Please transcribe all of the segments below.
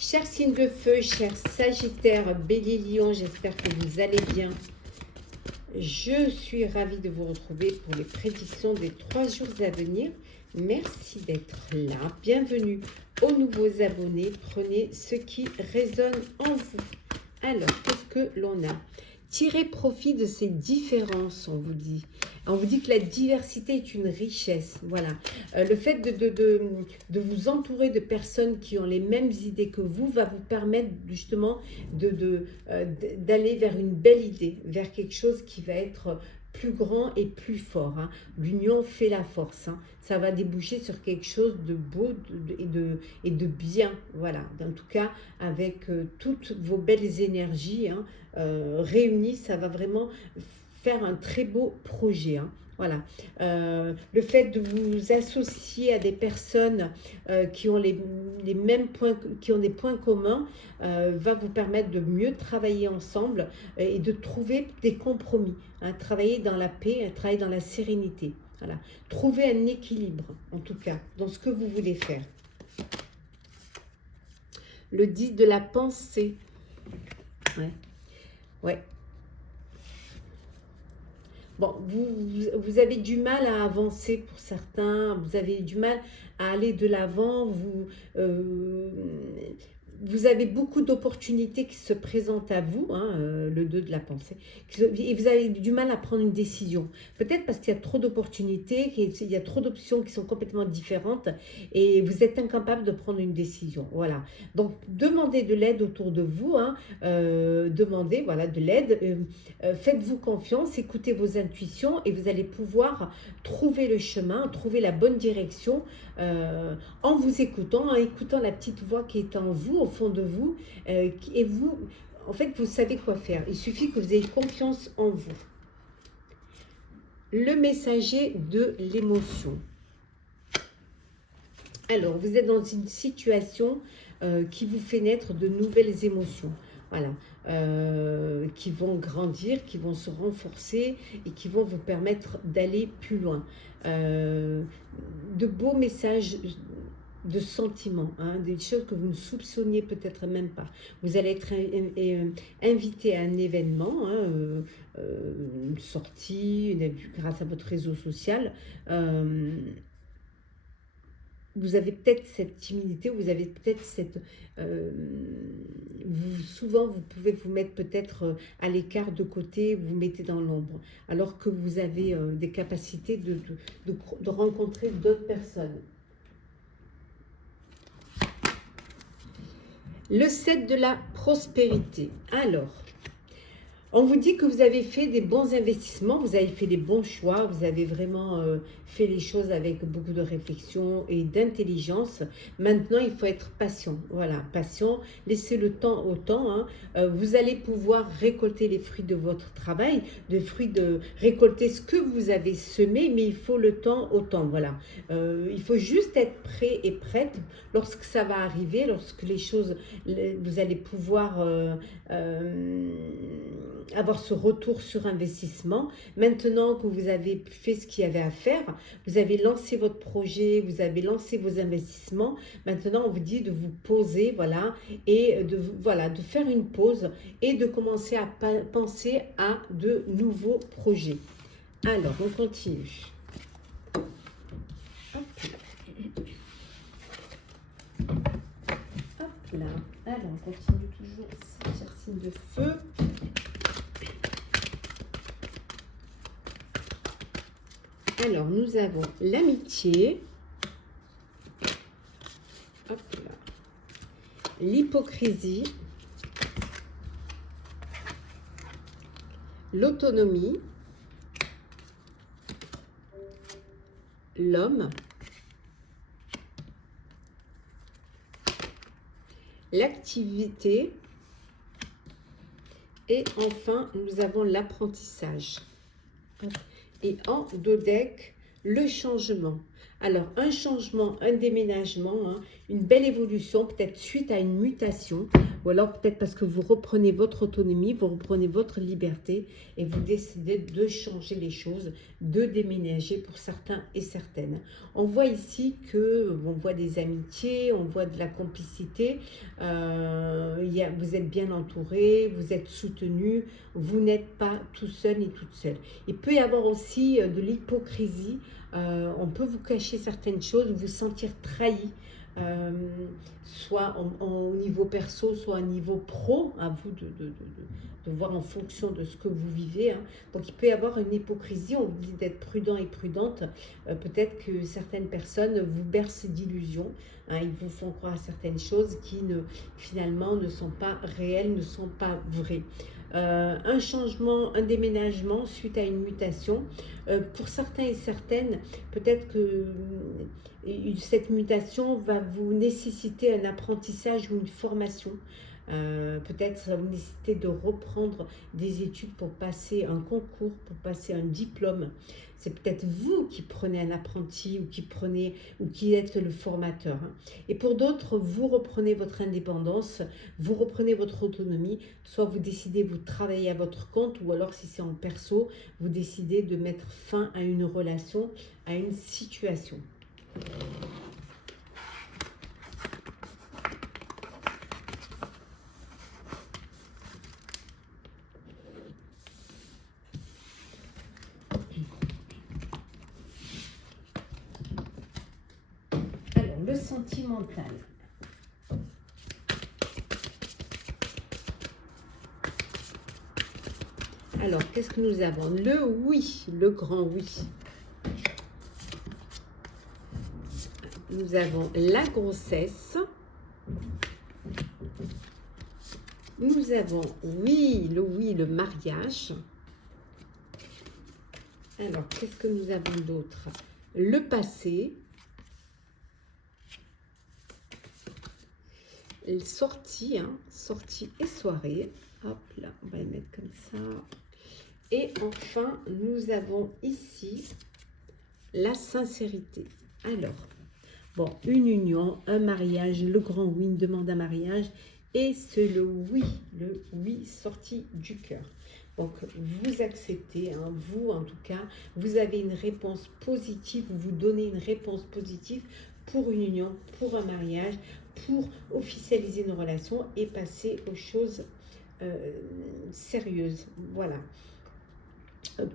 Chers signes de feu, chers Sagittaires, Bélier, Lion, j'espère que vous allez bien. Je suis ravie de vous retrouver pour les prédictions des 3 jours à venir. Merci d'être là. Bienvenue aux nouveaux abonnés. Prenez ce qui résonne en vous. Alors, qu'est-ce que l'on a? Tirez profit de ces différences, on vous dit. On vous dit que la diversité est une richesse. Voilà. Le fait de vous entourer de personnes qui ont les mêmes idées que vous va vous permettre justement d'aller vers une belle idée, vers quelque chose qui va être plus grand et plus fort. Hein. L'union fait la force. Hein. Ça va déboucher sur quelque chose de beau et de bien. Voilà. En tout cas, avec toutes vos belles énergies hein, réunies, ça va vraiment faire un très beau projet. Hein. Voilà. Le fait de vous associer à des personnes qui ont les mêmes points, qui ont des points communs, va vous permettre de mieux travailler ensemble et de trouver des compromis. Hein, travailler dans la paix, travailler dans la sérénité. Voilà. Trouver un équilibre, en tout cas, dans ce que vous voulez faire. Le 10 de la pensée. Ouais. Ouais. Bon, vous avez du mal à avancer pour certains, vous avez du mal à aller de l'avant, vous avez beaucoup d'opportunités qui se présentent à vous, hein, le 2 de la pensée, et vous avez du mal à prendre une décision. Peut-être parce qu'il y a trop d'opportunités, qu'il y a trop d'options qui sont complètement différentes, et vous êtes incapable de prendre une décision. Voilà. Donc, demandez de l'aide autour de vous, hein, demandez voilà, de l'aide, faites-vous confiance, écoutez vos intuitions, et vous allez pouvoir trouver le chemin, trouver la bonne direction, en vous écoutant, en écoutant la petite voix qui est en vous, au fond de vous, et vous, en fait, vous savez quoi faire. Il suffit que vous ayez confiance en vous. Le messager de l'émotion. Alors, vous êtes dans une situation qui vous fait naître de nouvelles émotions. Voilà, qui vont grandir, qui vont se renforcer et qui vont vous permettre d'aller plus loin. De beaux messages de sentiments, hein, des choses que vous ne soupçonniez peut-être même pas. Vous allez être invité à un événement, hein, une sortie, grâce à votre réseau social. Vous avez peut-être cette timidité, vous avez peut-être cette... souvent, vous pouvez vous mettre peut-être à l'écart, de côté, vous vous mettez dans l'ombre, alors que vous avez des capacités de rencontrer d'autres personnes. Le 7 de la prospérité. Alors, on vous dit que vous avez fait des bons investissements, vous avez fait des bons choix, vous avez vraiment fait les choses avec beaucoup de réflexion et d'intelligence. Maintenant, il faut être patient. Voilà, patient, laissez le temps au temps. Hein. Vous allez pouvoir récolter les fruits de votre travail, récolter ce que vous avez semé, mais il faut le temps au temps. Voilà, il faut juste être prêt et prête lorsque ça va arriver, lorsque les choses, vous allez pouvoir... avoir ce retour sur investissement. Maintenant que vous avez fait ce qu'il y avait à faire, vous avez lancé votre projet, vous avez lancé vos investissements, maintenant on vous dit de vous poser, voilà, et de faire une pause et de commencer à penser à de nouveaux projets. Alors, on continue. Hop là. Alors, on continue toujours ces signes de feu. Alors, nous avons l'amitié, l'hypocrisie, l'autonomie, l'homme, l'activité et enfin, nous avons l'apprentissage. Et en dos deck, le changement. Alors, un changement, un déménagement, hein, une belle évolution, peut-être suite à une mutation, ou alors peut-être parce que vous reprenez votre autonomie, vous reprenez votre liberté et vous décidez de changer les choses, de déménager pour certains et certaines. On voit ici on voit des amitiés, on voit de la complicité, vous êtes bien entouré, vous êtes soutenu, vous n'êtes pas tout seul ni toute seule. Il peut y avoir aussi de l'hypocrisie. On peut vous cacher certaines choses, vous sentir trahi, soit au niveau perso, soit au niveau pro, à vous de voir en fonction de ce que vous vivez. Hein. Donc il peut y avoir une hypocrisie, on vous dit d'être prudent et prudente. Peut-être que certaines personnes vous bercent d'illusions, hein, ils vous font croire certaines choses qui finalement ne sont pas réelles, ne sont pas vraies. Un changement, un déménagement suite à une mutation. Pour certains et certaines, peut-être que cette mutation va vous nécessiter un apprentissage ou une formation. Peut-être ça va vous nécessiter de reprendre des études pour passer un concours, pour passer un diplôme. C'est peut-être vous qui prenez un apprenti ou qui êtes le formateur. Hein. Et pour d'autres, vous reprenez votre indépendance, vous reprenez votre autonomie. Soit vous décidez, vous travaillez à votre compte, ou alors si c'est en perso, vous décidez de mettre fin à une relation, à une situation. Alors, le sentimental. Alors, qu'est-ce que nous avons? Le oui, le grand oui. Nous avons la grossesse. Nous avons oui, le mariage. Alors, qu'est-ce que nous avons d'autre? Le passé. Sortie, hein, sortie et soirée. Hop là, on va les mettre comme ça. Et enfin, nous avons ici la sincérité. Alors, bon, une union, un mariage, le grand oui, une demande à mariage. Et c'est le oui sorti du cœur. Donc, vous acceptez, hein, vous en tout cas, vous avez une réponse positive, vous donnez une réponse positive pour une union, pour un mariage, pour officialiser une relation et passer aux choses sérieuses. Voilà.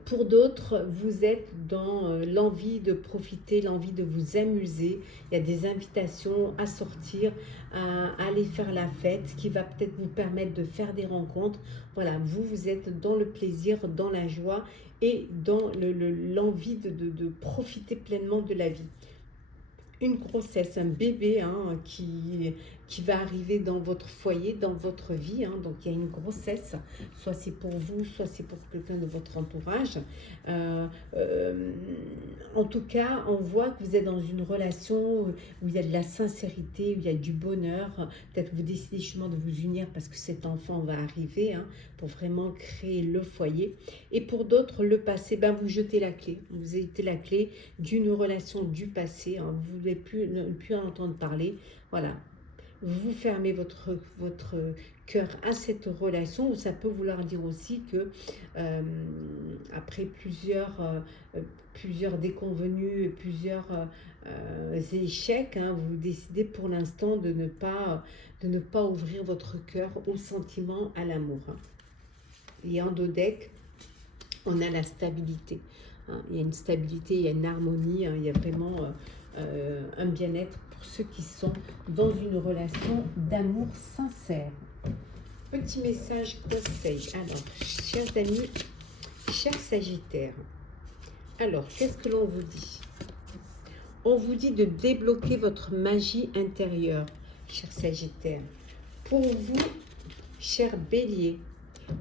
Pour d'autres, vous êtes dans l'envie de profiter, l'envie de vous amuser. Il y a des invitations à sortir, à aller faire la fête, qui va peut-être vous permettre de faire des rencontres. Voilà, vous êtes dans le plaisir, dans la joie et dans l'envie de profiter pleinement de la vie. Une grossesse, un bébé hein, qui va arriver dans votre foyer, dans votre vie. Hein, donc, il y a une grossesse, soit c'est pour vous, soit c'est pour quelqu'un de votre entourage. En tout cas, on voit que vous êtes dans une relation où il y a de la sincérité, où il y a du bonheur. Peut-être que vous décidez justement de vous unir parce que cet enfant va arriver hein, pour vraiment créer le foyer. Et pour d'autres, le passé, ben, vous jetez la clé. Vous jetez la clé d'une relation du passé. Hein, vous ne voulez plus en entendre parler. Voilà. Vous fermez votre cœur à cette relation. Ça peut vouloir dire aussi que après plusieurs déconvenues, plusieurs échecs, hein, vous décidez pour l'instant de ne pas ouvrir votre cœur au sentiment, à l'amour. Hein. Et en dos deck, on a la stabilité. Hein. Il y a une stabilité, il y a une harmonie, hein. Il y a vraiment un bien-être pour ceux qui sont dans une relation d'amour sincère. Petit message conseil. Alors, chers amis, chers Sagittaires, alors, qu'est-ce que l'on vous dit? On vous dit de débloquer votre magie intérieure, chers Sagittaires. Pour vous, chers Béliers,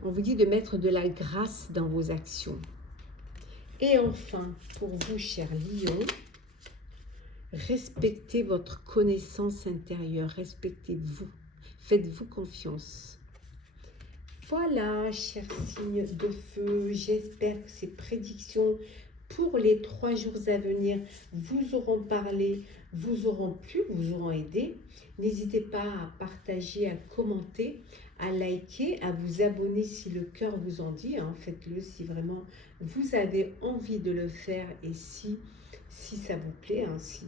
on vous dit de mettre de la grâce dans vos actions. Et enfin, pour vous, chers Lions, respectez votre connaissance intérieure, respectez-vous, faites-vous confiance. Voilà, chers signes de feu, j'espère que ces prédictions pour les 3 jours à venir, vous auront parlé, vous auront plu, vous auront aidé. N'hésitez pas à partager, à commenter, à liker, à vous abonner si le cœur vous en dit. Hein. Faites-le si vraiment vous avez envie de le faire et si ça vous plaît, hein, si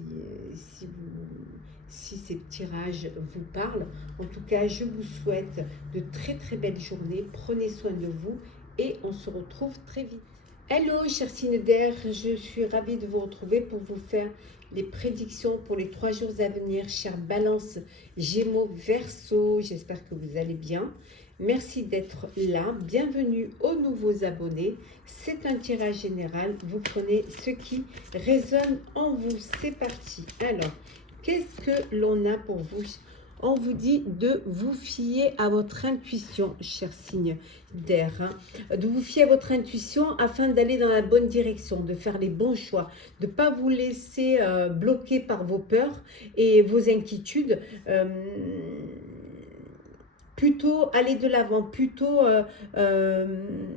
ces tirages vous parlent. En tout cas, je vous souhaite de très très belles journées. Prenez soin de vous et on se retrouve très vite. Hello, chers signes d'air, je suis ravie de vous retrouver pour vous faire les prédictions pour les 3 jours à venir, chers Balance, Gémeaux, Verseau. J'espère que vous allez bien. Merci d'être là. Bienvenue aux nouveaux abonnés. C'est un tirage général. Vous prenez ce qui résonne en vous. C'est parti. Alors, qu'est-ce que l'on a pour vous? On vous dit de vous fier à votre intuition, chers signes d'air. Hein, de vous fier à votre intuition afin d'aller dans la bonne direction, de faire les bons choix, de ne pas vous laisser bloquer par vos peurs et vos inquiétudes. Plutôt aller de l'avant, plutôt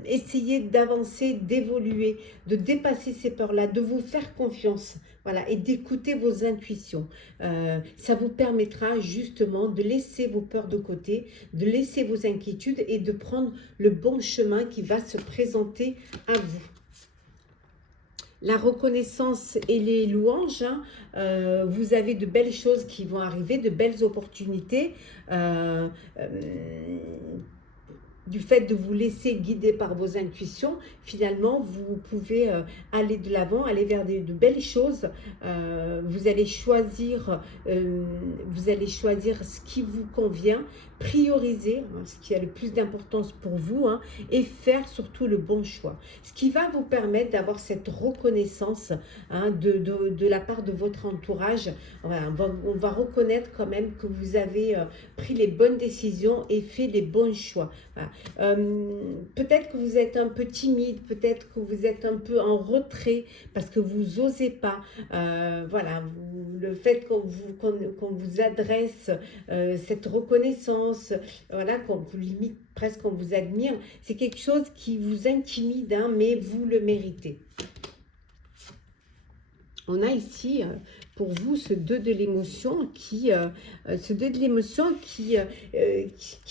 essayer d'avancer, d'évoluer, de dépasser ces peurs-là, de vous faire confiance, voilà, et d'écouter vos intuitions. Ça vous permettra justement de laisser vos peurs de côté, de laisser vos inquiétudes et de prendre le bon chemin qui va se présenter à vous. La reconnaissance et les louanges, hein, vous avez de belles choses qui vont arriver, de belles opportunités. Du fait de vous laisser guider par vos intuitions, finalement, vous pouvez aller de l'avant, aller vers de belles choses. Vous allez choisir ce qui vous convient, prioriser hein, ce qui a le plus d'importance pour vous hein, et faire surtout le bon choix. Ce qui va vous permettre d'avoir cette reconnaissance hein, de la part de votre entourage. Voilà, on va reconnaître quand même que vous avez pris les bonnes décisions et fait les bons choix. Voilà. Peut-être que vous êtes un peu timide, peut-être que vous êtes un peu en retrait parce que vous n'osez pas. Voilà, le fait qu'on vous adresse cette reconnaissance, voilà, qu'on vous limite presque, qu'on vous admire, c'est quelque chose qui vous intimide, hein, mais vous le méritez. On a ici pour vous ce 2 de l'émotion qui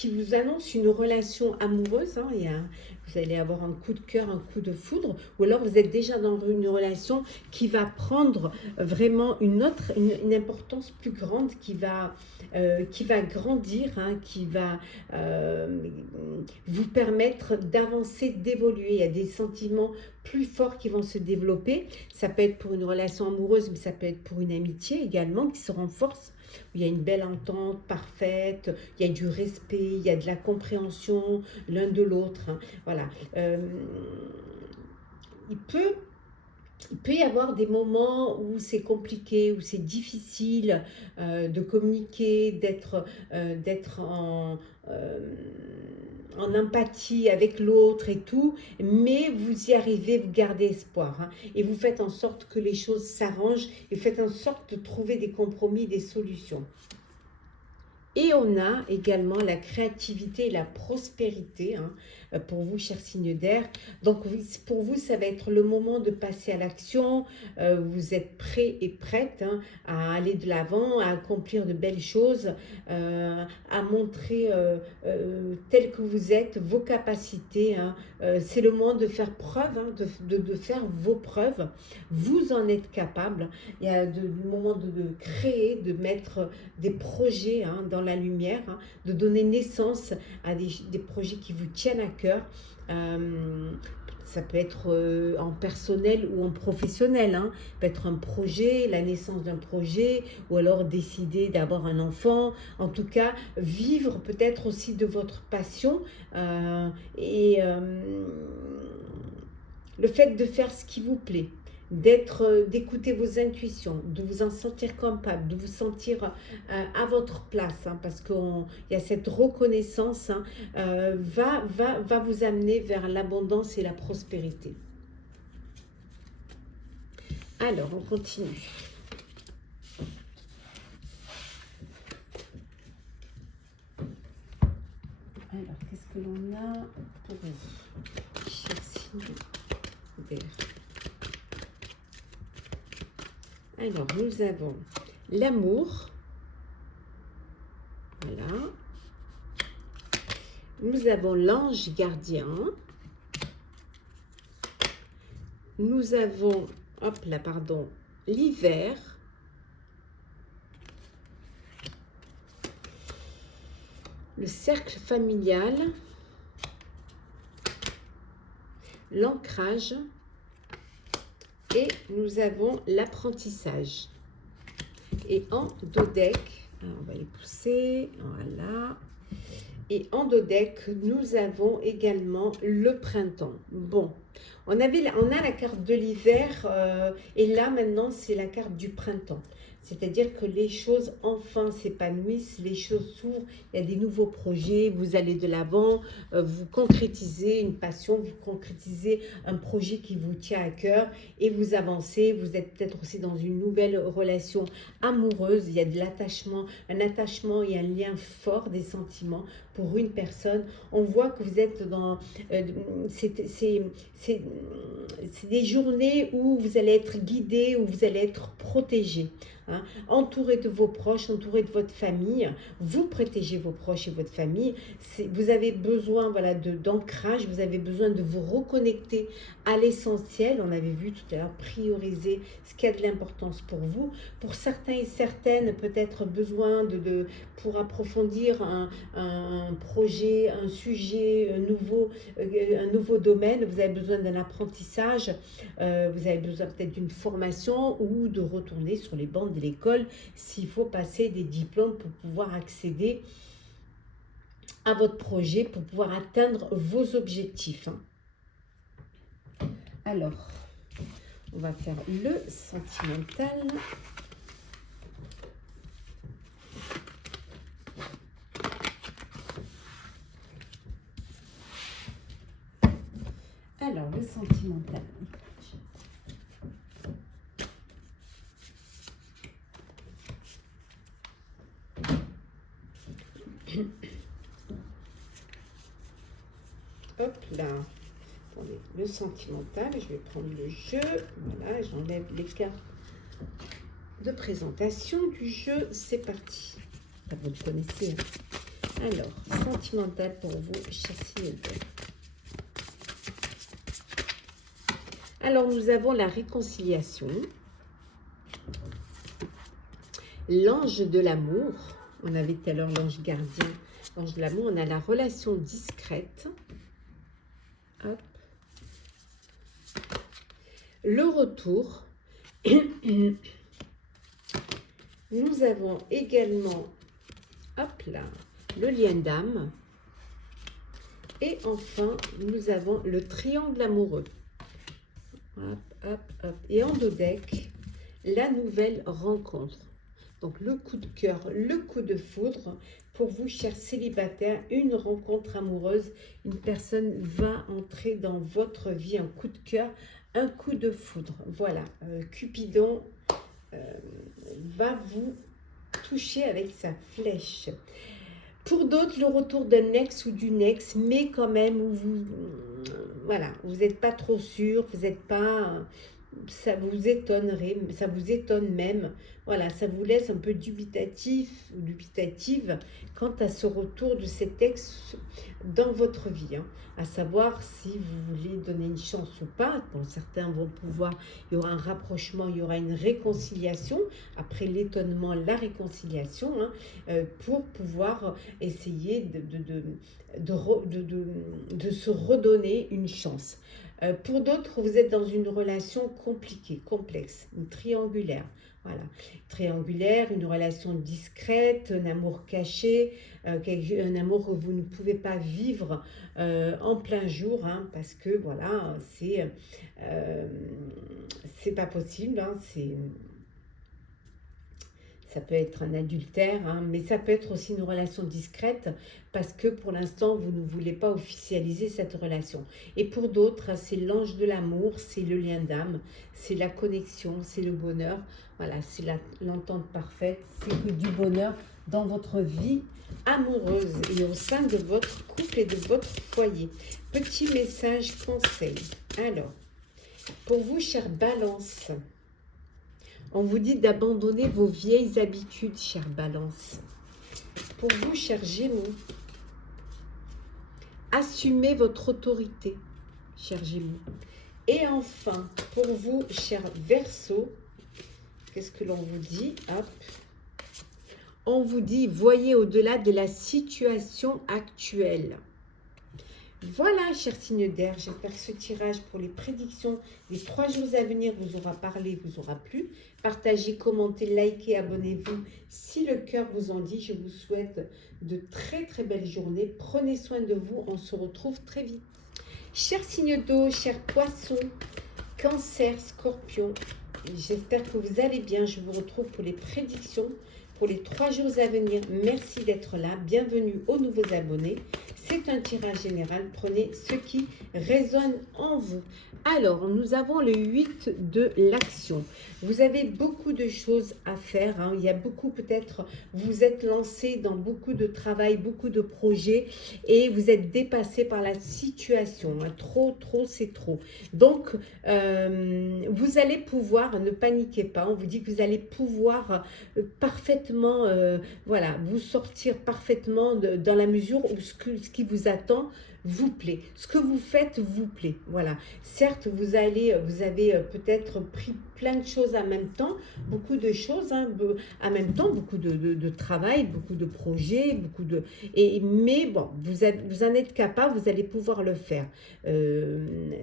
vous annonce une relation amoureuse. Hein, vous allez avoir un coup de cœur, un coup de foudre, ou alors vous êtes déjà dans une relation qui va prendre vraiment une importance plus grande, qui va grandir, hein, qui va vous permettre d'avancer, d'évoluer. Il y a des sentiments plus forts qui vont se développer. Ça peut être pour une relation amoureuse, mais ça peut être pour une amitié également qui se renforce. Il y a une belle entente parfaite, il y a du respect, il y a de la compréhension l'un de l'autre. Hein. Voilà. Il peut y avoir des moments où c'est compliqué, où c'est difficile de communiquer, d'être en empathie avec l'autre et tout, mais vous y arrivez, vous gardez espoir hein, et vous faites en sorte que les choses s'arrangent et vous faites en sorte de trouver des compromis, des solutions. Et on a également la créativité et la prospérité hein, pour vous, chers signes d'air. Donc, pour vous, ça va être le moment de passer à l'action. Vous êtes prêts et prêtes hein, à aller de l'avant, à accomplir de belles choses, à montrer tel que vous êtes, vos capacités. Hein. C'est le moment de faire preuve, hein, de faire vos preuves. Vous en êtes capable. Il y a le moment de créer, de mettre des projets hein, dans la lumière, hein, de donner naissance à des projets qui vous tiennent à cœur. Ça peut être en personnel ou en professionnel. Hein. Ça peut être un projet, la naissance d'un projet, ou alors décider d'avoir un enfant. En tout cas, vivre peut-être aussi de votre passion le fait de faire ce qui vous plaît. D'écouter vos intuitions, de vous en sentir capable, de vous sentir à votre place, hein, parce qu'il y a cette reconnaissance hein, va vous amener vers l'abondance et la prospérité. Alors, on continue. Alors, qu'est-ce que l'on a pour vous, chers signes d'air? Alors, nous avons l'amour. Voilà. Nous avons l'ange gardien. Nous avons, hop là, pardon, l'hiver. Le cercle familial. L'ancrage. Et nous avons l'apprentissage. Et en dos deck, on va les pousser, voilà. Et en dos deck, nous avons également le printemps. Bon, on a la carte de l'hiver et là maintenant c'est la carte du printemps. C'est-à-dire que les choses enfin s'épanouissent, les choses s'ouvrent, il y a des nouveaux projets, vous allez de l'avant, vous concrétisez une passion, vous concrétisez un projet qui vous tient à cœur et vous avancez, vous êtes peut-être aussi dans une nouvelle relation amoureuse, il y a de l'attachement, un attachement et un lien fort des sentiments pour une personne. On voit que vous êtes dans... c'est des journées où vous allez être guidé, où vous allez être protégé. Hein, entouré de vos proches, entouré de votre famille, vous protégez vos proches et votre famille. Vous avez besoin voilà, d'ancrage, vous avez besoin de vous reconnecter à l'essentiel. On avait vu tout à l'heure, prioriser ce qui a de l'importance pour vous. Pour certains et certaines, peut-être besoin pour approfondir un projet, un sujet un nouveau domaine. Vous avez besoin d'un apprentissage, vous avez besoin peut-être d'une formation ou de retourner sur les bancs de l'école s'il faut passer des diplômes pour pouvoir accéder à votre projet, pour pouvoir atteindre vos objectifs. Alors, on va faire le sentimental. Alors, le sentimental. Hop là. Attendez, le sentimental, je vais prendre le jeu. Voilà, j'enlève les cartes de présentation du jeu. C'est parti. Vous le connaissez. Hein. Alors, sentimental pour vous, chers célibataires. Alors, nous avons la réconciliation. L'ange de l'amour. On avait tout à l'heure l'ange gardien. L'ange de l'amour, on a la relation discrète. Hop. Le retour. Nous avons également, hop là, le lien d'âme. Et enfin, nous avons le triangle amoureux. Hop, hop, hop. Et en dos deck, la nouvelle rencontre. Donc, le coup de cœur, le coup de foudre. Pour vous, chers célibataires, une rencontre amoureuse. Une personne va entrer dans votre vie, un coup de cœur, un coup de foudre. Voilà, Cupidon va vous toucher avec sa flèche. Pour d'autres, le retour d'un ex ou d'une ex, mais quand même, voilà, vous n'êtes pas trop sûr, vous n'êtes pas... Ça vous étonnerait, ça vous étonne même. Voilà, ça vous laisse un peu dubitatif ou dubitative quant à ce retour de cet ex dans votre vie. Hein, à savoir si vous voulez donner une chance ou pas. Bon, certains vont pouvoir, il y aura un rapprochement, il y aura une réconciliation. Après l'étonnement, la réconciliation, hein, pour pouvoir essayer de se redonner une chance. Pour d'autres, vous êtes dans une relation compliquée, complexe, une triangulaire. Voilà, triangulaire, une relation discrète, un amour caché, un amour que vous ne pouvez pas vivre en plein jour, hein, parce que voilà, c'est pas possible, hein, ça peut être un adultère, hein, mais ça peut être aussi une relation discrète parce que pour l'instant, vous ne voulez pas officialiser cette relation. Et pour d'autres, c'est l'ange de l'amour, c'est le lien d'âme, c'est la connexion, c'est le bonheur. Voilà, c'est l'entente parfaite, c'est que du bonheur dans votre vie amoureuse et au sein de votre couple et de votre foyer. Petit message conseil. Alors, pour vous, chère Balance, On vous dit d'abandonner vos vieilles habitudes, chère Balance. Pour vous, chers Gémeaux, assumez votre autorité, chers Gémeaux. Et enfin, pour vous, chers Verseaux, qu'est-ce que l'on vous dit? Hop. On vous dit, voyez au-delà de la situation actuelle. Voilà, chers signes d'air, j'espère que ce tirage pour les prédictions des 3 jours à venir vous aura parlé, vous aura plu. Partagez, commentez, likez, abonnez-vous si le cœur vous en dit. Je vous souhaite de très très belles journées. Prenez soin de vous, on se retrouve très vite. Chers signes d'eau, chers poissons, cancer, scorpion, j'espère que vous allez bien. Je vous retrouve pour les prédictions pour les 3 jours à venir. Merci d'être là. Bienvenue aux nouveaux abonnés. C'est un tirage général. Prenez ce qui résonne en vous. Alors, nous avons le 8 de l'action. Vous avez beaucoup de choses à faire. Hein. Il y a beaucoup, peut-être, vous êtes lancé dans beaucoup de travail, beaucoup de projets et vous êtes dépassé par la situation. Hein. Trop, c'est trop. Donc, vous allez pouvoir, ne paniquez pas, on vous dit que vous allez pouvoir parfaitement, voilà, vous sortir parfaitement dans la mesure où ce qui vous attend vous plaît. Ce que vous faites vous plaît. Voilà. Certes, vous avez peut-être pris plein de choses en même temps, beaucoup de choses en même temps, beaucoup de travail, beaucoup de projets, mais bon, vous en êtes capable, vous allez pouvoir le faire.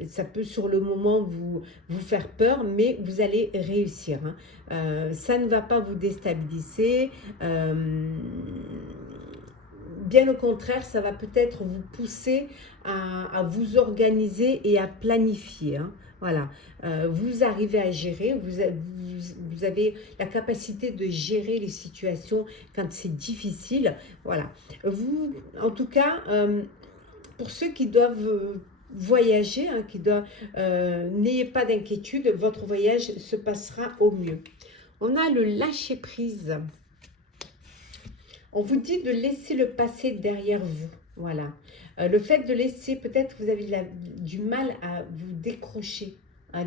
Ça peut sur le moment vous faire peur, mais vous allez réussir. Hein. Ça ne va pas vous déstabiliser. Bien au contraire, ça va peut-être vous pousser à vous organiser et à planifier. Hein. Voilà, vous arrivez à gérer, vous avez la capacité de gérer les situations quand c'est difficile. Voilà, vous, en tout cas, pour ceux qui doivent voyager, hein, n'ayez pas d'inquiétude, votre voyage se passera au mieux. On a le lâcher prise. On vous dit de laisser le passé derrière vous. Voilà. Le fait de laisser, peut-être vous avez du mal à vous décrocher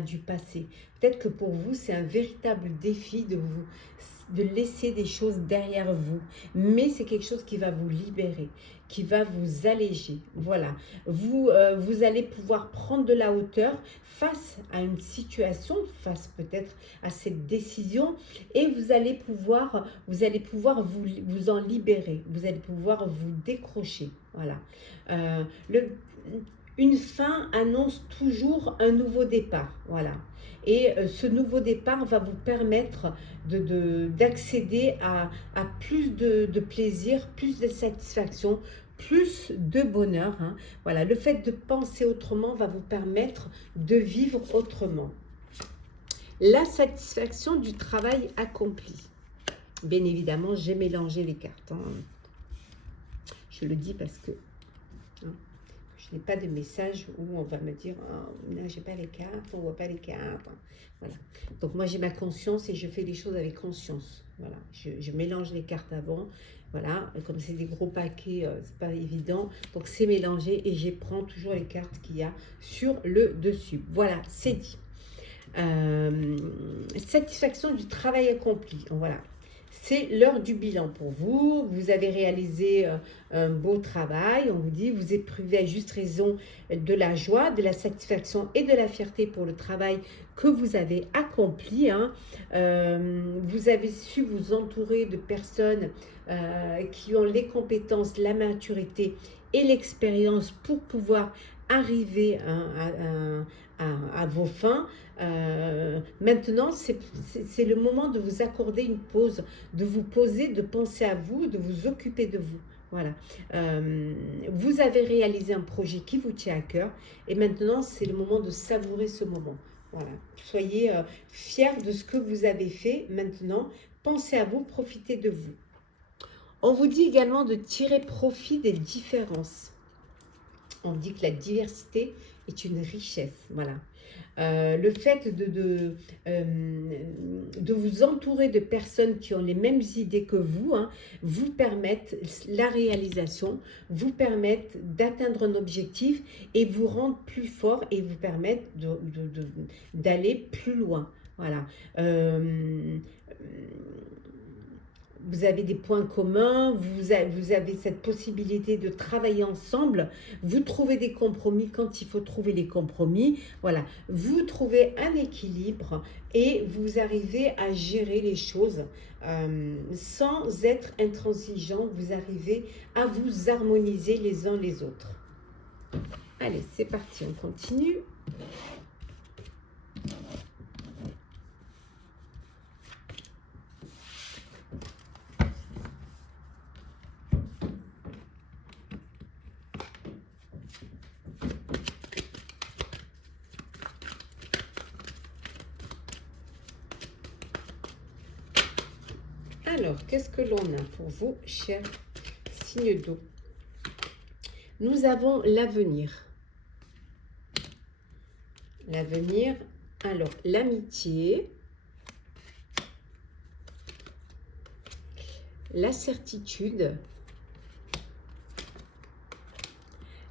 du passé. Peut-être que pour vous, c'est un véritable défi de laisser des choses derrière vous. Mais c'est quelque chose qui va vous libérer, qui va vous alléger. Voilà. Vous allez pouvoir prendre de la hauteur face à une situation, face peut-être à cette décision, et vous allez pouvoir vous en libérer. Vous allez pouvoir vous décrocher. Voilà. Une fin annonce toujours un nouveau départ. Voilà. Et ce nouveau départ va vous permettre d'accéder à plus de plaisir, plus de satisfaction, plus de bonheur. Hein. Voilà. Le fait de penser autrement va vous permettre de vivre autrement. La satisfaction du travail accompli. Bien évidemment, j'ai mélangé les cartes. Hein. Je le dis parce que je n'ai pas de message où on va me dire oh, non, j'ai pas les cartes, on voit pas les cartes. Voilà. Donc moi j'ai ma conscience et je fais les choses avec conscience. Voilà. Je mélange les cartes avant. Voilà. Et comme c'est des gros paquets, c'est pas évident. Donc c'est mélangé et je prends toujours les cartes qu'il y a sur le dessus. Voilà, c'est dit. Satisfaction du travail accompli. Voilà. C'est l'heure du bilan pour vous. Vous avez réalisé un beau travail. On vous dit, vous éprouvez à juste raison de la joie, de la satisfaction et de la fierté pour le travail que vous avez accompli. Hein. Vous avez su vous entourer de personnes qui ont les compétences, la maturité et l'expérience pour pouvoir arriver à vos fins. Maintenant, c'est le moment de vous accorder une pause, de vous poser, de penser à vous, de vous occuper de vous. Voilà. Vous avez réalisé un projet qui vous tient à cœur et maintenant, c'est le moment de savourer ce moment. Voilà. Soyez fiers de ce que vous avez fait. Maintenant, pensez à vous, profitez de vous. On vous dit également de tirer profit des différences. On dit que la diversité est une richesse. Voilà. Le fait de vous entourer de personnes qui ont les mêmes idées que vous, hein, vous permettent la réalisation, vous permettent d'atteindre un objectif et vous rendre plus fort et vous permettent d'aller plus loin. Voilà. Vous avez des points communs, vous avez cette possibilité de travailler ensemble, vous trouvez des compromis quand il faut trouver les compromis, voilà, vous trouvez un équilibre et vous arrivez à gérer les choses sans être intransigeant, vous arrivez à vous harmoniser les uns les autres. Allez, c'est parti, on continue. Alors, qu'est-ce que l'on a pour vous, chers signes d'eau? Nous avons l'avenir. L'avenir, alors l'amitié, la certitude,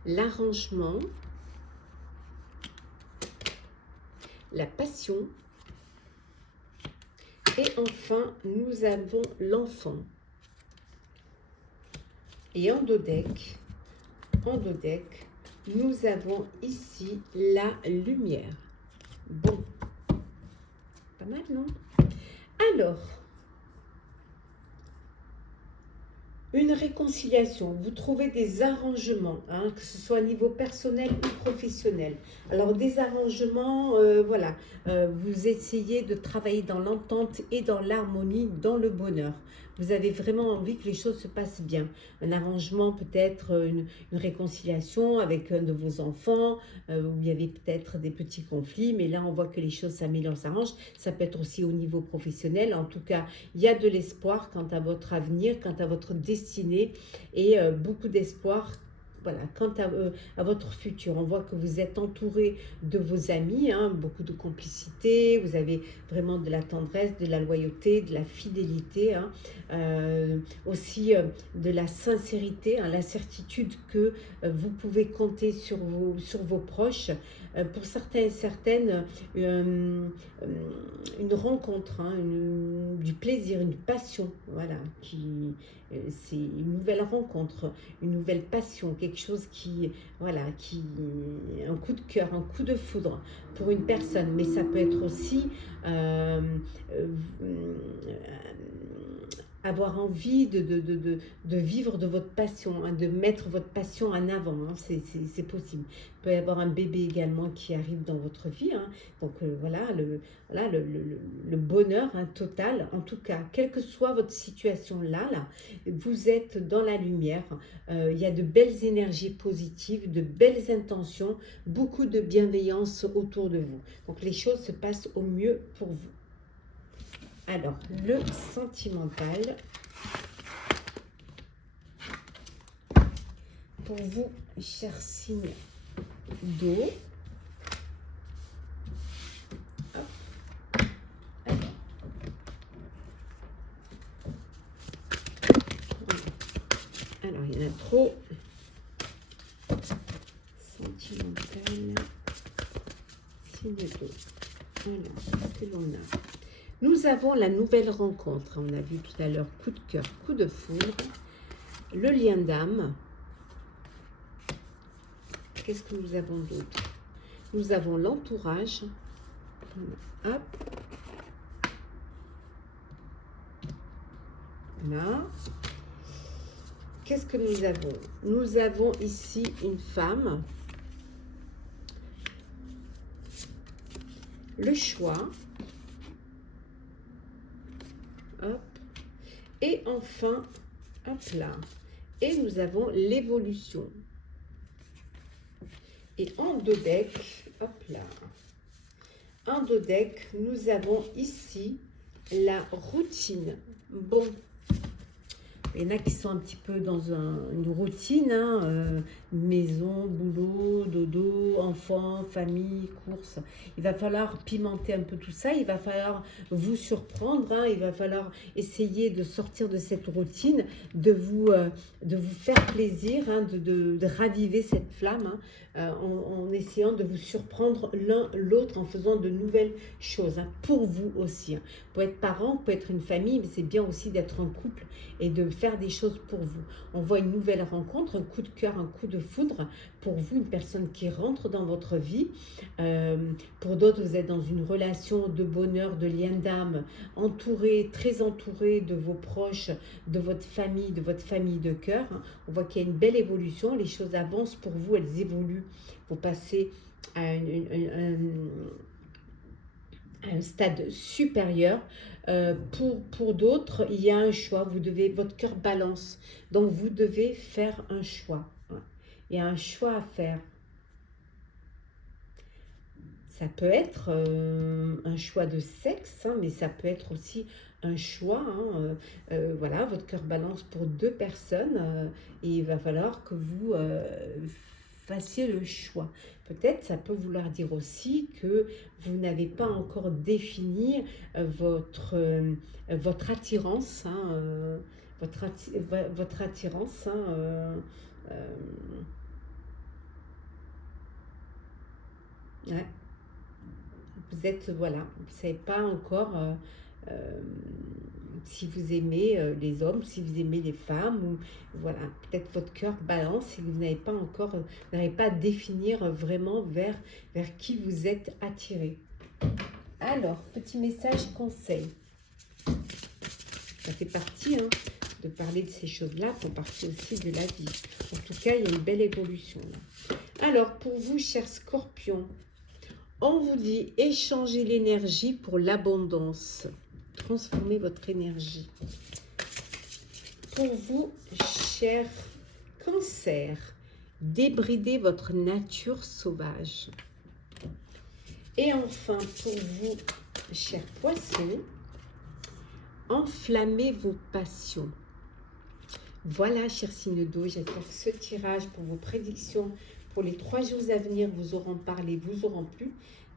l'arrangement, la passion, et enfin, nous avons l'enfant. Et en dos deck, nous avons ici la lumière. Bon, pas mal, non? Alors, une réconciliation, vous trouvez des arrangements, hein, que ce soit au niveau personnel ou professionnel. Alors des arrangements, voilà, vous essayez de travailler dans l'entente et dans l'harmonie, dans le bonheur. Vous avez vraiment envie que les choses se passent bien. Un arrangement, peut-être une réconciliation avec un de vos enfants, où il y avait peut-être des petits conflits, mais là on voit que les choses s'améliorent, s'arrangent. Ça peut être aussi au niveau professionnel. En tout cas, il y a de l'espoir quant à votre avenir, quant à votre destinée et beaucoup d'espoir. Voilà, quant à votre futur, on voit que vous êtes entouré de vos amis, hein, beaucoup de complicité, vous avez vraiment de la tendresse, de la loyauté, de la fidélité, hein, aussi de la sincérité, hein, la certitude que vous pouvez compter sur vos proches. Pour certains et certaines, une rencontre, hein, du plaisir, une passion, voilà, c'est une nouvelle rencontre, une nouvelle passion, quelque chose qui, voilà, un coup de cœur, un coup de foudre pour une personne, mais ça peut être aussi avoir envie de vivre de votre passion, hein, de mettre votre passion en avant, hein, c'est possible. Il peut y avoir un bébé également qui arrive dans votre vie, hein, donc voilà, le bonheur, hein, total. En tout cas, quelle que soit votre situation là, vous êtes dans la lumière, il y a de belles énergies positives, de belles intentions, beaucoup de bienveillance autour de vous. Donc les choses se passent au mieux pour vous. Alors, le sentimental pour vous, chers signes d'eau. Alors, il y en a trop. Sentimental, signe d'eau. Alors, qu'est-ce que l'on a? Nous avons la nouvelle rencontre. On a vu tout à l'heure coup de cœur, coup de foudre. Le lien d'âme. Qu'est-ce que nous avons d'autre? Nous avons l'entourage. Hop. Là. Qu'est-ce que nous avons? Nous avons ici une femme. Le choix. Hop. Et enfin, hop là. Et nous avons l'évolution. Et en dos deck, hop là. En dos deck, nous avons ici la routine. Bon, Il y en a qui sont un petit peu dans une routine, hein, maison, boulot, dodo, enfants, famille, courses. Il va falloir pimenter un peu tout ça, il va falloir vous surprendre, hein, il va falloir essayer de sortir de cette routine, de vous faire plaisir, hein, de raviver cette flamme, hein, en essayant de vous surprendre l'un l'autre, en faisant de nouvelles choses, hein, pour vous aussi. Hein. Pour être parent, pour être une famille, mais c'est bien aussi d'être un couple et de faire des choses pour vous. On voit une nouvelle rencontre, un coup de cœur, un coup de foudre pour vous, une personne qui rentre dans votre vie. Pour d'autres, vous êtes dans une relation de bonheur, de lien d'âme, entouré, très entouré de vos proches, de votre famille de cœur. On voit qu'il y a une belle évolution, les choses avancent pour vous, elles évoluent. Vous passez à un stade supérieur. Pour d'autres, il y a un choix. Votre cœur balance. Donc, vous devez faire un choix. Il y a un choix à faire. Ça peut être un choix de sexe, hein, mais ça peut être aussi un choix. Hein, voilà, votre cœur balance pour deux personnes et il va falloir que vous fassiez le choix. Peut-être ça peut vouloir dire aussi que vous n'avez pas encore défini votre attirance, hein, votre attirance. Hein, ouais. Vous êtes, voilà, vous ne savez pas encore si vous aimez les hommes, si vous aimez les femmes, ou voilà, peut-être votre cœur balance et vous n'avez pas encore, vous n'arrivez pas à définir vraiment vers qui vous êtes attiré. Alors, petit message conseil. Ça fait partie, hein, de parler de ces choses-là, font partie aussi de la vie. En tout cas, il y a une belle évolution là. Alors, pour vous, chers scorpions, on vous dit échangez l'énergie pour l'abondance. Transformez votre énergie. Pour vous, chers cancers, débridez votre nature sauvage. Et enfin, pour vous, chers poissons, enflammez vos passions. Voilà, chers signes d'eau, j'espère que ce tirage pour vos prédictions pour les 3 jours à venir vous auront parlé, vous auront plu.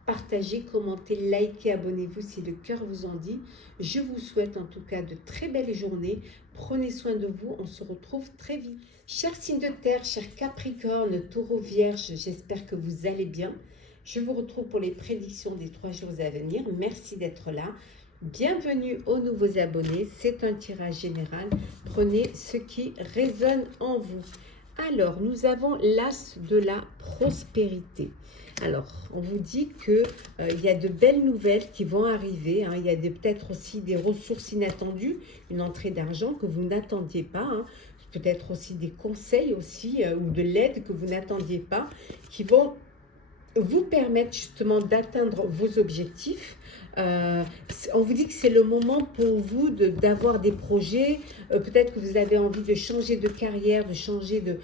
Partagez, commentez, likez, abonnez-vous si le cœur vous en dit. Je vous souhaite en tout cas de très belles journées. Prenez soin de vous, on se retrouve très vite. Chers signes de terre, chers capricornes, taureaux, vierges, j'espère que vous allez bien. Je vous retrouve pour les prédictions des 3 jours à venir. Merci d'être là. Bienvenue aux nouveaux abonnés. C'est un tirage général. Prenez ce qui résonne en vous. Alors, nous avons l'as de la prospérité. Alors, on vous dit qu'il y a de belles nouvelles qui vont arriver. Hein. Il y a peut-être aussi des ressources inattendues, une entrée d'argent que vous n'attendiez pas. Hein. Peut-être aussi des conseils aussi, ou de l'aide que vous n'attendiez pas, qui vont vous permettre justement d'atteindre vos objectifs. On vous dit que c'est le moment pour vous d'avoir des projets. Peut-être que vous avez envie de changer de carrière, de changer de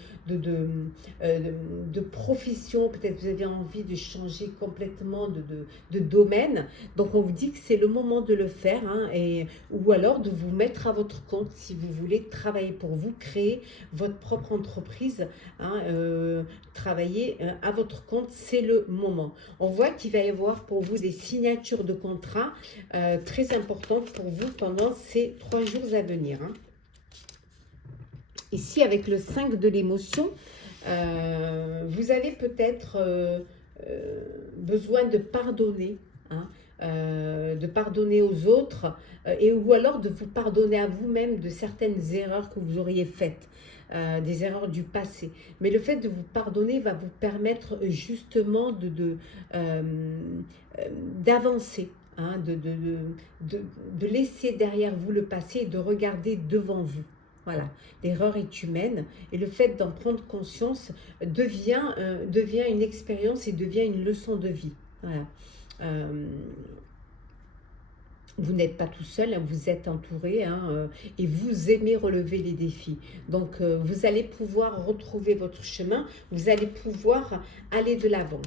profession. Peut-être que vous avez envie de changer complètement de domaine. Donc, on vous dit que c'est le moment de le faire, hein, ou alors de vous mettre à votre compte si vous voulez travailler pour vous, créer votre propre entreprise, hein, travailler à votre compte, c'est le moment. On voit qu'il va y avoir pour vous des signatures de contrats très importantes pour vous pendant ces 3 jours à venir. Hein. Ici, avec le 5 de l'émotion, vous avez peut-être besoin de pardonner, hein, de pardonner aux autres, ou alors de vous pardonner à vous-même de certaines erreurs que vous auriez faites. Des erreurs du passé. Mais le fait de vous pardonner va vous permettre justement d'avancer, hein, de laisser derrière vous le passé et de regarder devant vous. Voilà, l'erreur est humaine et le fait d'en prendre conscience devient une expérience et devient une leçon de vie. Voilà. Vous n'êtes pas tout seul, hein, vous êtes entouré, hein, et vous aimez relever les défis. Donc, vous allez pouvoir retrouver votre chemin, vous allez pouvoir aller de l'avant.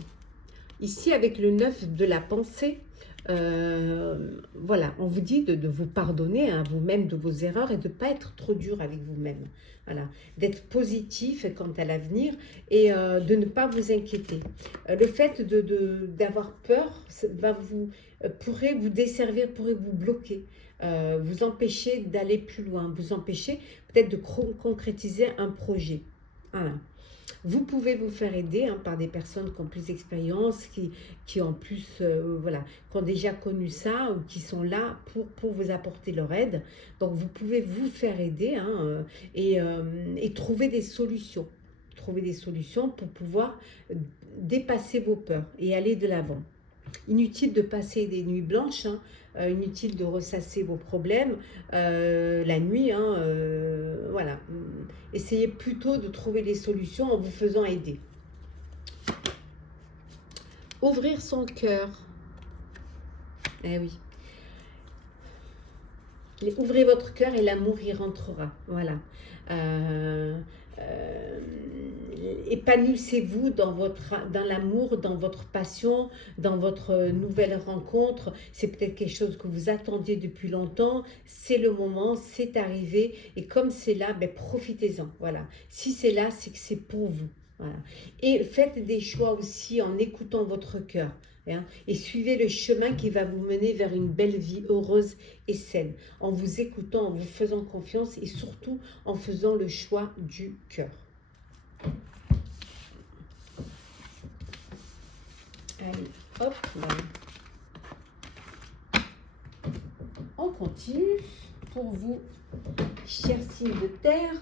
Ici, avec le 9 de la pensée, Voilà, on vous dit de vous pardonner à vous-même de vos erreurs et de ne pas être trop dur avec vous-même. Voilà, d'être positif quant à l'avenir et de ne pas vous inquiéter. Le fait d'avoir peur pourrait vous desservir, pourrait vous bloquer, vous empêcher d'aller plus loin, vous empêcher peut-être de concrétiser un projet. Voilà. Vous pouvez vous faire aider par des personnes qui ont plus d'expérience, qui ont plus, voilà, qui ont déjà connu ça ou qui sont là pour vous apporter leur aide. Donc, vous pouvez vous faire aider et trouver des solutions. Trouver des solutions pour pouvoir dépasser vos peurs et aller de l'avant. Inutile de passer des nuits blanches, inutile de ressasser vos problèmes la nuit. Voilà. Essayez plutôt de trouver des solutions en vous faisant aider. Ouvrir son cœur. Eh oui. Ouvrez votre cœur et l'amour y rentrera. Voilà. Épanouissez-vous dans l'amour, dans votre passion, dans votre nouvelle rencontre. C'est peut-être quelque chose que vous attendiez depuis longtemps. C'est le moment, c'est arrivé. Et comme c'est là, ben, profitez-en. Voilà. Si c'est là, c'est que c'est pour vous. Voilà. Et faites des choix aussi en écoutant votre cœur. Et suivez le chemin qui va vous mener vers une belle vie heureuse et saine, en vous écoutant, en vous faisant confiance et surtout en faisant le choix du cœur. Allez, hop, là. On continue pour vous, chers signes de terre.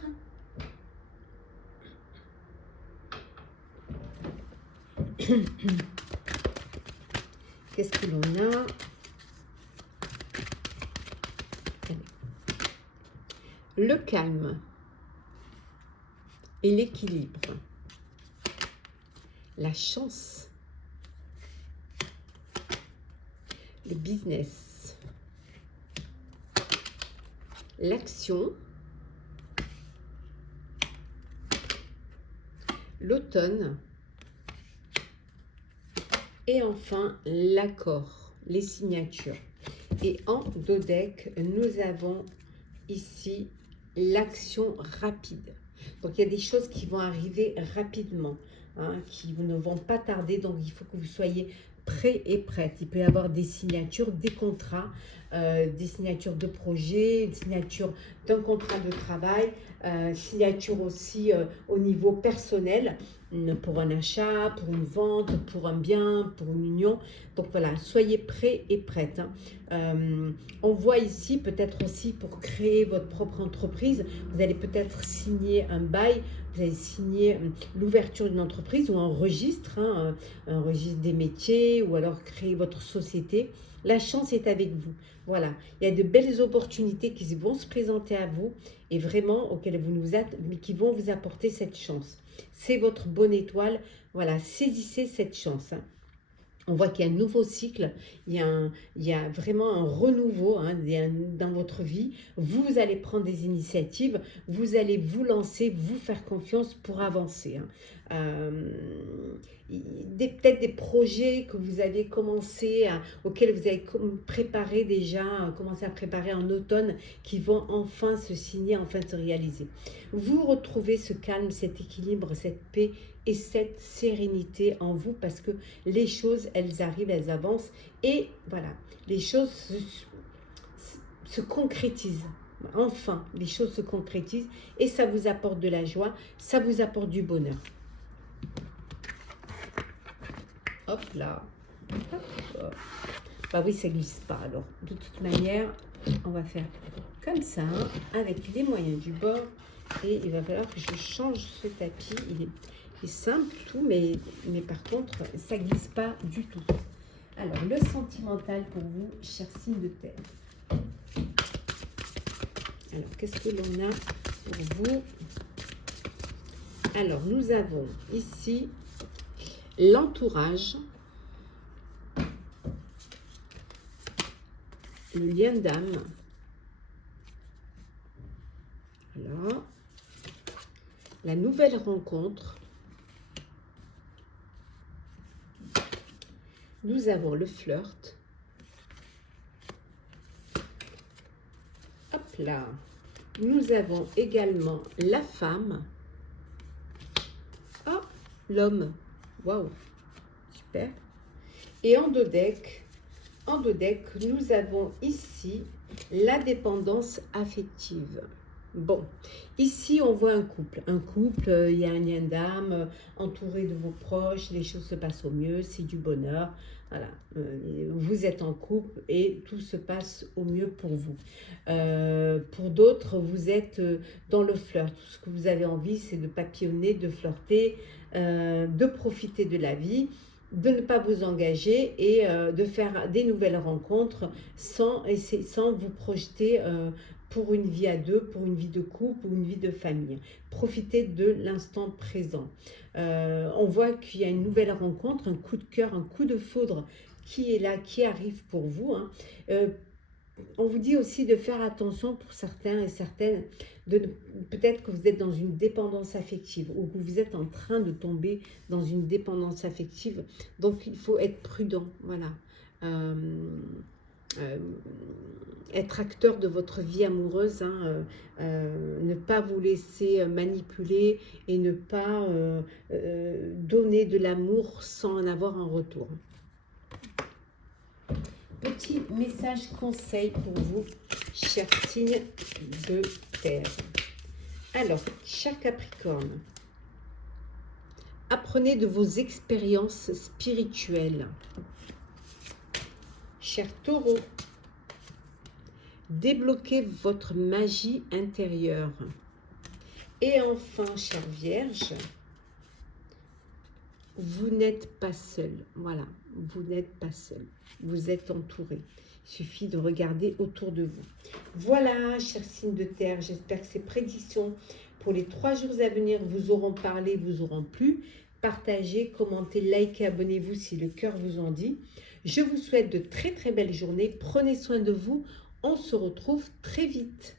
Qu'est-ce que l'on a? Le calme et l'équilibre. La chance. Le business. L'action. L'automne. Et enfin, l'accord, les signatures. Et en dodec, nous avons ici l'action rapide. Donc, il y a des choses qui vont arriver rapidement, qui ne vont pas tarder. Donc, il faut que vous soyez prêts et prêtes. Il peut y avoir des signatures, des contrats, des signatures de projets, une signature d'un contrat de travail, signature aussi au niveau personnel, pour un achat, pour une vente, pour un bien, pour une union. Donc voilà, soyez prêts et prêtes. On voit ici peut-être aussi pour créer votre propre entreprise, vous allez peut-être signer un bail, vous allez signer l'ouverture d'une entreprise ou un registre des métiers ou alors créer votre société. La chance est avec vous. Voilà, il y a de belles opportunités qui vont se présenter à vous et vraiment auxquelles qui vont vous apporter cette chance. C'est votre bonne étoile. Voilà, saisissez cette chance. On voit qu'il y a un nouveau cycle, il y a vraiment un renouveau dans votre vie. Vous allez prendre des initiatives, vous allez vous lancer, vous faire confiance pour avancer. Peut-être des projets que vous avez auxquels vous avez commencé à préparer en automne, qui vont enfin se signer, enfin se réaliser. Vous retrouvez ce calme, cet équilibre, cette paix et cette sérénité en vous parce que les choses, elles arrivent, elles avancent et voilà, les choses se concrétisent. Enfin, les choses se concrétisent et ça vous apporte de la joie, ça vous apporte du bonheur. Hop là. Hop, hop. Bah oui, ça glisse pas. Alors, de toute manière, on va faire comme ça, avec les moyens du bord. Et il va falloir que je change ce tapis. Il est simple tout, mais par contre, ça glisse pas du tout. Alors, le sentimental pour vous, chers signes de terre. Alors, qu'est-ce que l'on a pour vous? Alors, nous avons ici l'entourage, le lien d'âme, voilà, la nouvelle rencontre, nous avons le flirt, là, nous avons également la femme. Ah, l'homme. Waouh, super. Et en deux decks, nous avons ici la dépendance affective. Bon, ici on voit un couple. Un couple, il y a un lien d'âme, entouré de vos proches, les choses se passent au mieux, c'est du bonheur. Voilà, vous êtes en couple et tout se passe au mieux pour vous. Pour d'autres, vous êtes dans le flirt. Tout ce que vous avez envie, c'est de papillonner, de flirter, de profiter de la vie, de ne pas vous engager et de faire des nouvelles rencontres sans vous projeter pour une vie à deux, pour une vie de couple ou une vie de famille. Profitez de l'instant présent. On voit qu'il y a une nouvelle rencontre, un coup de cœur, un coup de foudre qui est là, qui arrive pour vous. Hein. On vous dit aussi de faire attention pour certains et certaines, peut-être que vous êtes dans une dépendance affective ou que vous êtes en train de tomber dans une dépendance affective. Donc, il faut être prudent, voilà. Être acteur de votre vie amoureuse, hein, ne pas vous laisser manipuler et ne pas donner de l'amour sans en avoir un retour. Petit message conseil pour vous, chers signes de terre. Alors, cher Capricorne, apprenez de vos expériences spirituelles. Cher Taureau, débloquez votre magie intérieure. Et enfin, chère Vierge, vous n'êtes pas seul. Voilà, vous n'êtes pas seul. Vous êtes entouré. Il suffit de regarder autour de vous. Voilà, chers signes de terre, j'espère que ces prédictions pour les 3 jours à venir vous auront parlé, vous auront plu. Partagez, commentez, likez, abonnez-vous si le cœur vous en dit. Je vous souhaite de très très belles journées. Prenez soin de vous. On se retrouve très vite.